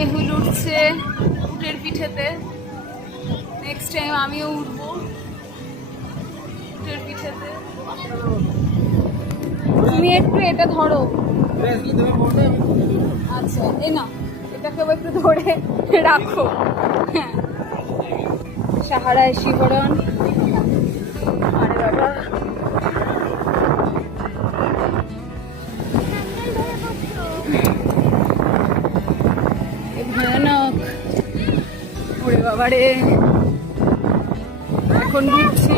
মেহুল উঠছে উটের পিঠেতে। Next time আমিও উঠবো উটের পিঠেতে। তুমি একটু এটা ধরো। আচ্ছা এ না, এটাকে একটু ধরে রাখো। হ্যাঁ, সাহারায় শিহরণ। আরে বাবা, ভয়ানক। ওরে বাবা রে, এখন বুঝছি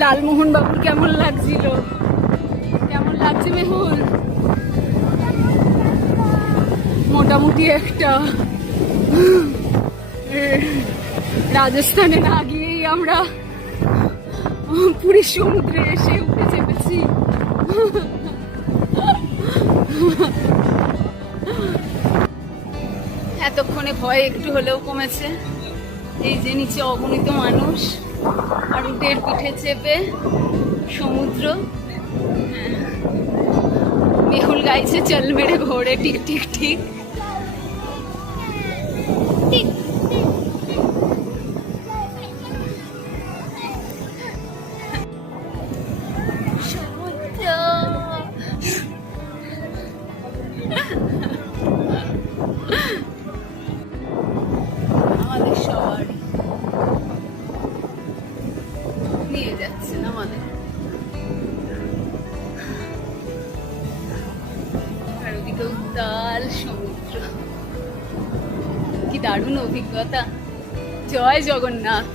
লালমোহন বাবুর কেমন লাগছিল। কেমন লাগছে মেহুল? মোটামুটি একটা রাজস্থানে না গিয়েই আমরা পুরীর সমুদ্রে এসে উঠে চেপেছি। এতক্ষণে ভয় একটু হলেও কমেছে। এই যে নিচে অগণিত মানুষ আর উটের পিঠে চেপে সমুদ্র। হ্যাঁ, মেহুল গাইছে চল মেরে ঘোড়ে টিক টিক ঠিক। সমুদ্র আমাদের সবার নিয়ে যাচ্ছেন আমাদের। আর ওদিকে উত্তাল সমুদ্র। কি দারুণ অভিজ্ঞতা। জয় জগন্নাথ।